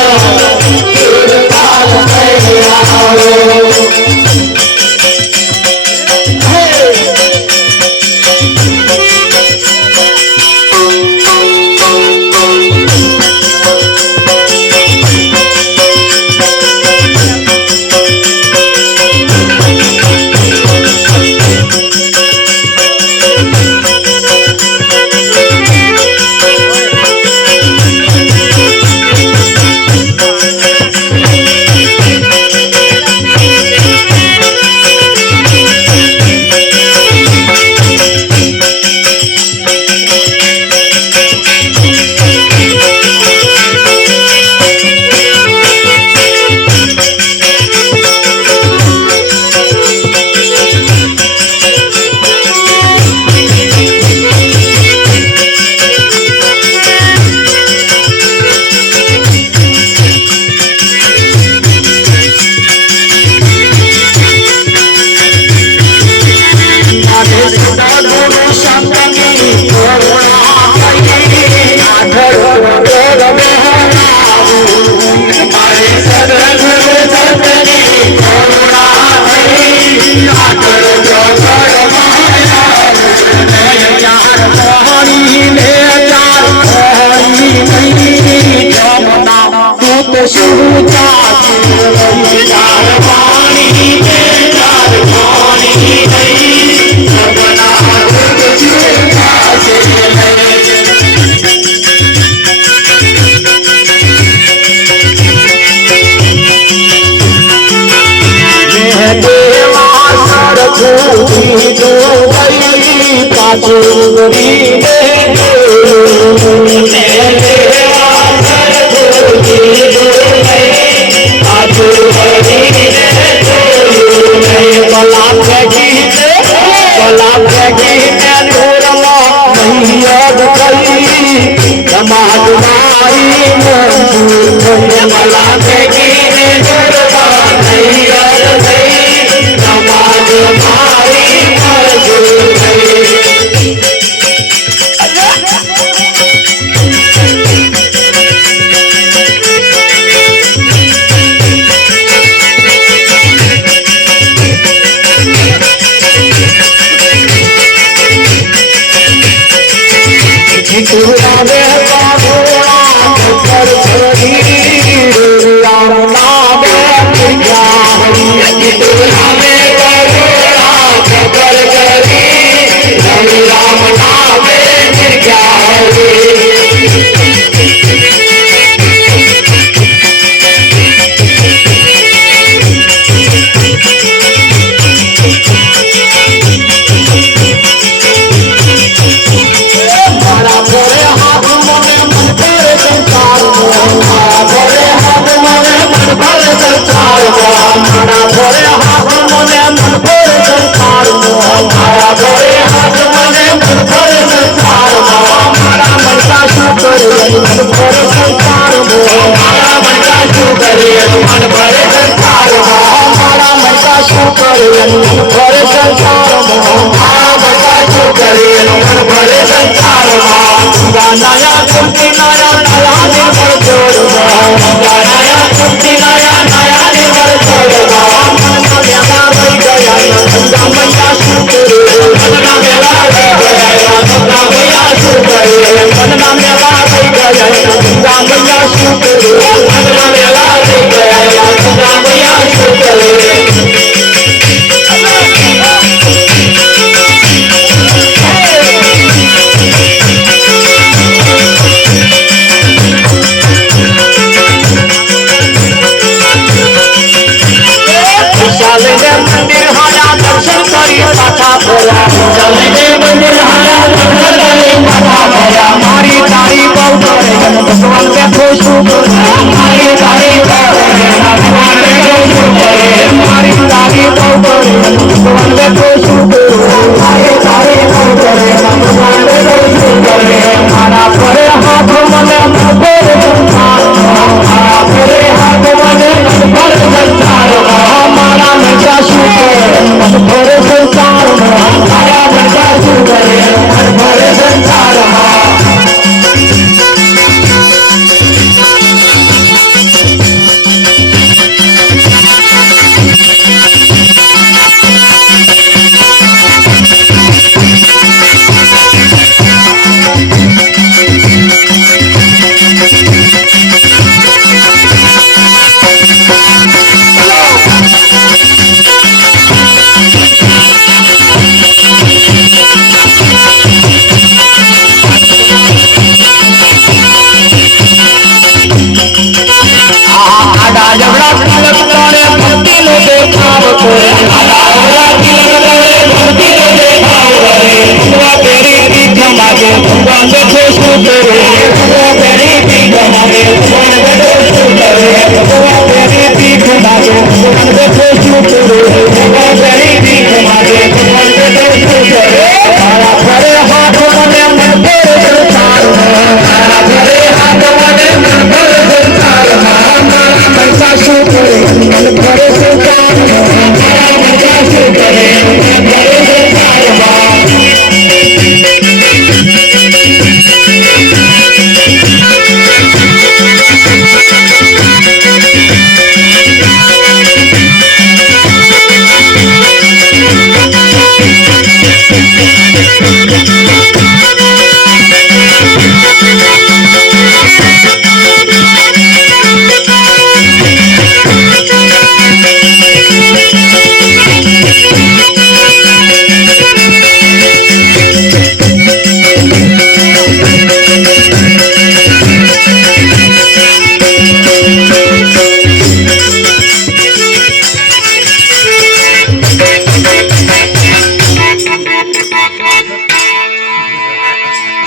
પરણાવો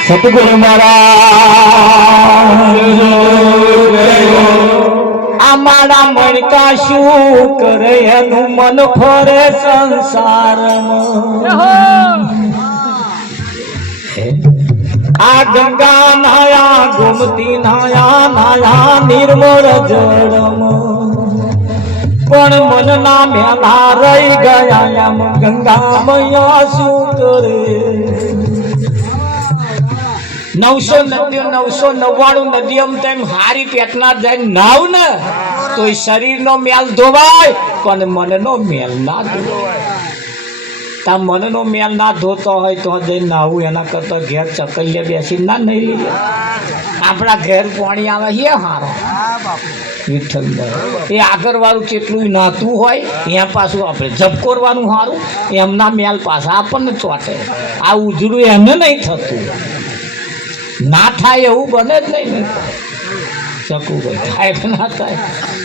સતગુરુ મહારાજ અમારા મણકા શું કરે એનું મન ફરે સંસારમાં આ ગંગા નાયા ગોમતી નાયા નાયા નિર્મળ જળમાં પણ મનના મેલા રહી ગયા એમ ગંગા મૈયા શું કરે 999 નદી એમ તેમ હારી પેટના જઈને નાવ ને તો એ શરીરનો મેલ ધોવાય પણ મનનો મેલ ના ધોવાય તા મનનો મેલ ના ધોતો હોય તો જઈને નાવું એના કરતા ઘેર ચકલીએ બેસી ના નહીં લઈએ આપણા ઘેર પાણી આવે છે હારો વિઠ્ઠલભાઈ એ આગળ વાળું કેટલું નાતું હોય ત્યાં પાછું આપણે ઝબકોરવાનું સારું એમના મેલ પાછા આપણને ચોટે આ ઉજળું એમને નહીં થતું ના થાય એવું બને જ નહીં શકું ભાઈ થાય કે ના થાય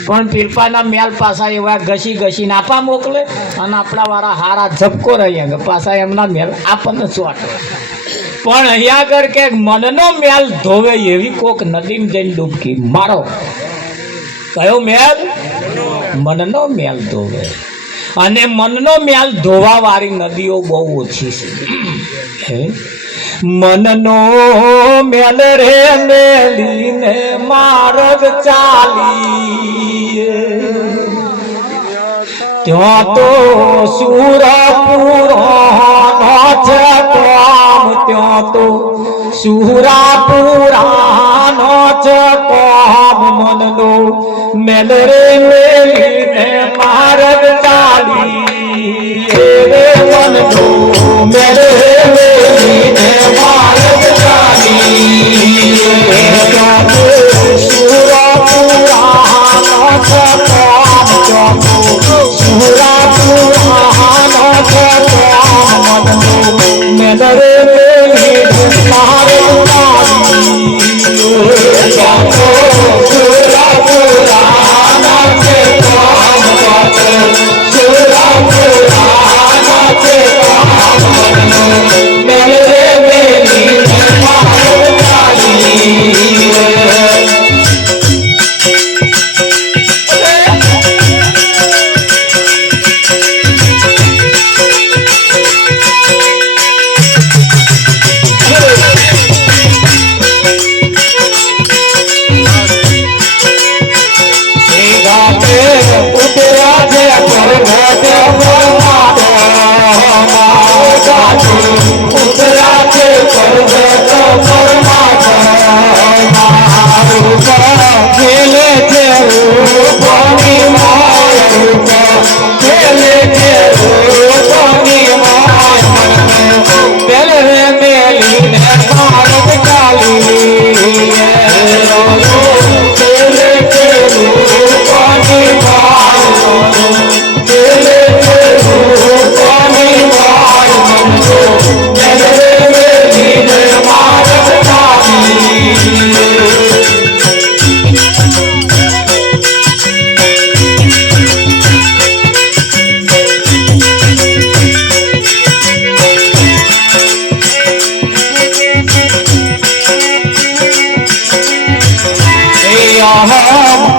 પણ પીરપાના મેલ પાછા એવા ઘસી ઘસી નાપા મોકલે અને આપણા વાળા હારા ઝબકો રહ્યા પાછા એમના મેલ આપણને ચોટે પણ અહીંયા આગળ કે મનનો મેલ ધોવે એવી કોક નદીમાં જઈને ડૂબકી મારો કયો મેલ મનનો મેલ ધોવે અને મનનો મેલ ધોવા વાળી નદીઓ બહુ ઓછી છે મનનો મેલ રે મેલીને માર્ગ ચાલી ત્યાં તો સુરપુરાનો છે કોમ ત્યાં તો સુરાપુરાનો છે કોમ મનનો મેલ રે મેલીને માર્ગ ચાલી રે મનનો મેલ રે મેલીને માર્ગ ચાલી ત્યાં તો સુરપુરાનો છે કોમ ત્યાં તો સુરાપુરાનો છે કોમ મનનો મેલ રે મેલીને માર્ગ ચાલી ત્યાં તો સુરપુરાનો છે કોમ ત્યાં તો સુરપુરાનો છે કોમ મનનો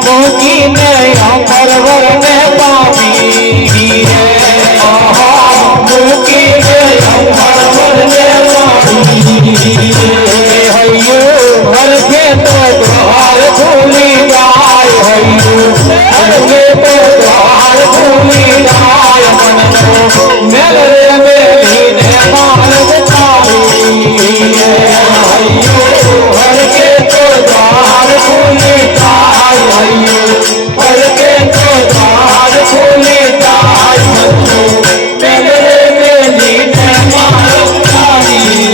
મૂકીને પરવર ને પામી મૂકીને પરવર ને પામી હૈયું હરખે તો દ્વાર ખુલી જાય હૈયું હરખે તો દ્વાર ખુલી જાય મનનો મેલ રે મેલીને માર્ગ ચાલી હૈયું હરખે તો દ્વાર ખુલી જાય હૈયું હરખે તો દ્વાર ખુલી જાય મનનો મેલ રે મેલીને માર્ગ ચાલી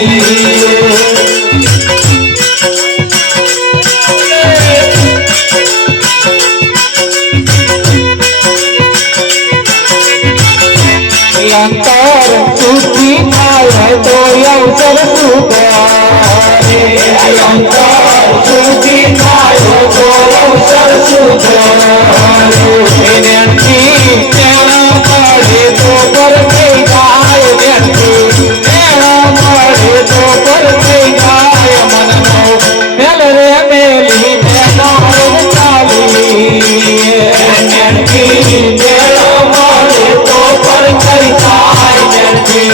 अंतर सुखी थाय तो अवसर सुधारे अंतर सुखी थाय तो अवसर सुधारे व्यक्ति तेरा पड़े तो पर कई गाय व्यक्ति तेरा पड़े तो पर कई गाय मन नो मेल रे मेली में नाम चाली व्यक्ति तेरा पड़े तो पर कई गाय व्यक्ति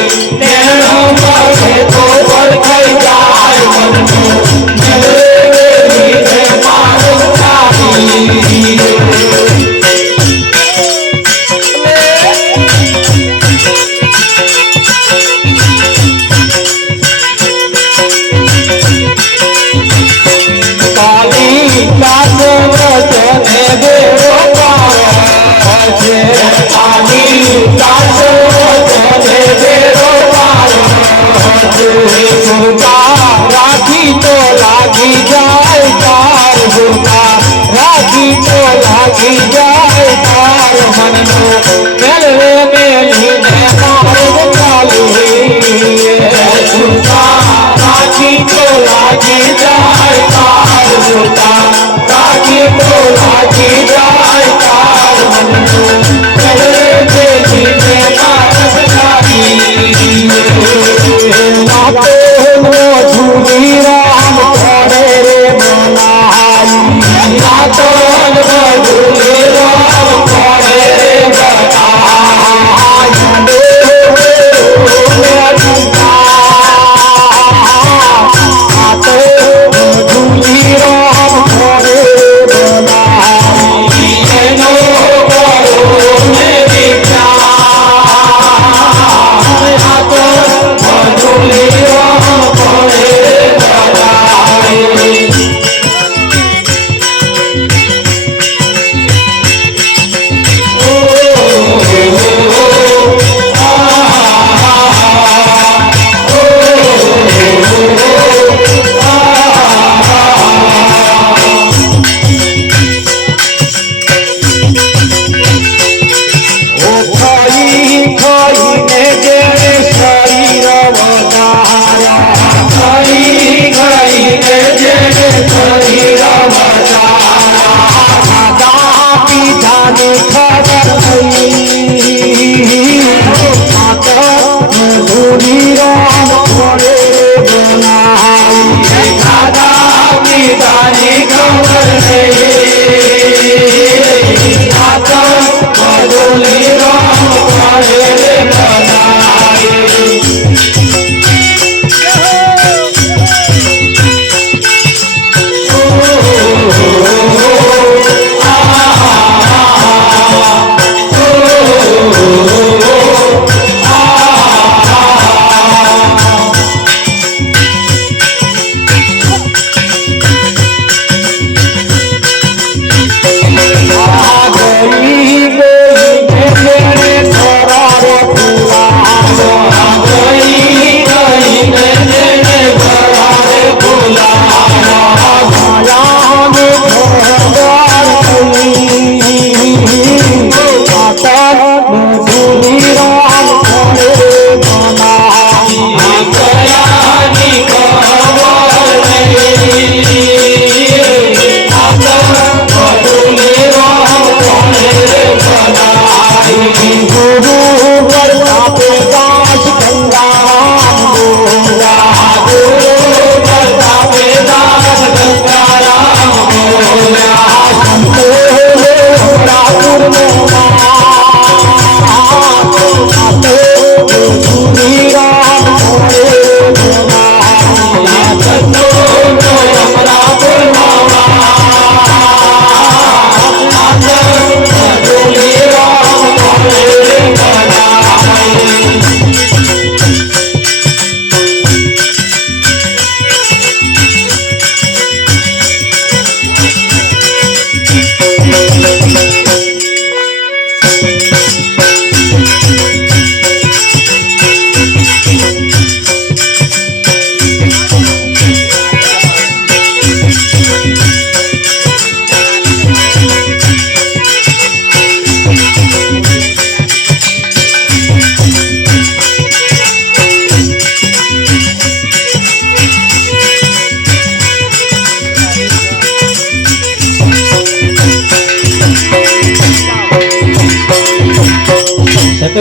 तेरा पड़े तो पर कई गाय मन नो मेल रे मेली में नाम चाली राखी तो लागी जाए तार गुरका राखी तो लागी जाए तार मननो मेल रे मेली ने मार्ग चाली गुरका राखी तो लागी जाए तार गुरका राखी तो लागी जाए तार मननो मेल रे मेली ने मार्ग चाली झूली राम करे रे बनाई तो झूली राम करे रे बनाई झूली राम करे बनाई मेरी झूली राम करे बनाई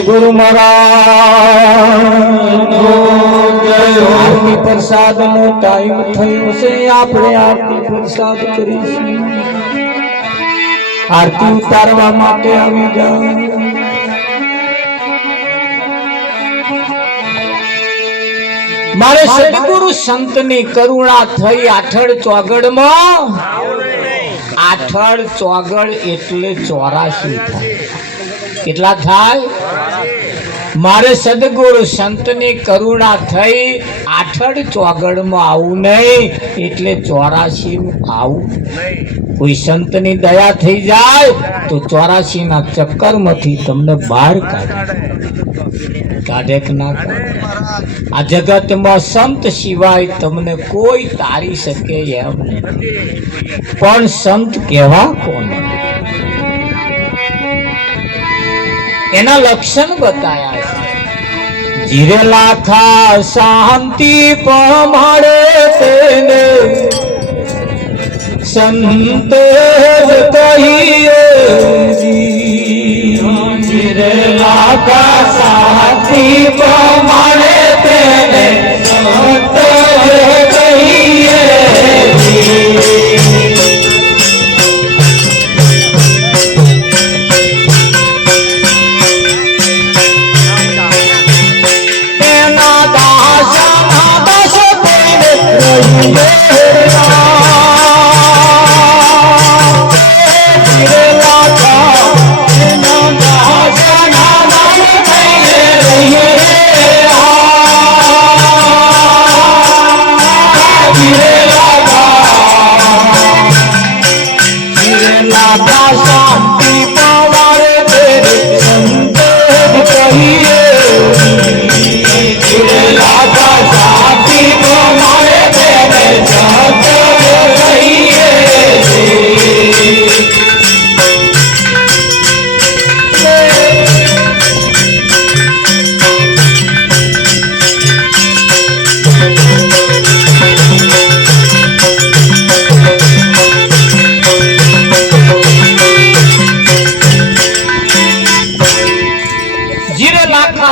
સદગુરુ મહારાજ આરતી પ્રસાદ નો ટાઈમ થયો છે આપણે આરતી પ્રસાદ કરીશું આરતી ઉતારવા માટે આવી જાઓ મારે સદગુરુ સંતની કરુણા થઈ આઠડ ચોગડમાં આઠડ ચોગડ એટલે 84 થાય કેટલા થાય મારે સદગુરુ સંતની કરુણા થઈ આઠડ ચોગડમાં આવું નહીં એટલે 84 આવું કોઈ સંતની દયા થઈ જાય તો 84 ના ચક્કરમાંથી તમને બહાર કાઢે કે ના કાઢે આ જગતમાં સંત સિવાય તમને કોઈ તારી શકે એમ નહીં પણ સંત કેવા કોને એના લક્ષણ બતાયા છે જીરે લાખા શાંતિ પમાડે તેને સંત કહીએ જીરે લાખા શાંતિ પમાડે તેને સંત કહીએ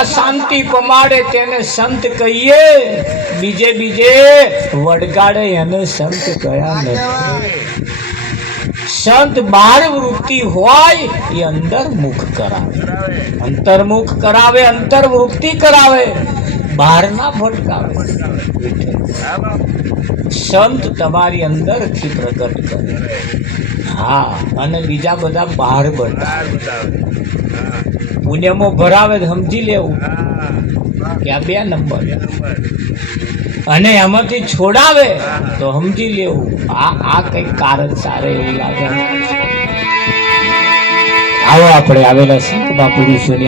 શાંતિ પમાડે તેને સંત કહીએ બીજે વડગાડે એને સંત કયા નથી સંત બહાર વૃત્તિ હોય એ અંદર મુખ કરાવે અંતર્મુખ કરાવે અંતર વૃત્તિ કરાવે બહાર ના ભટકાવે સંત તમારી અંદર થી પ્રગટ કરે હા અને બીજા બધા બહાર બતાવે પુણ્યમાં ભરાવે સમજી લેવું કે આ 2 નંબર અને એમાંથી છોડાવે તો સમજી લેવું આ કઈક કારણ સારે એવું લાગે આવો આપણે આવેલા સંત મહાપુરુષોની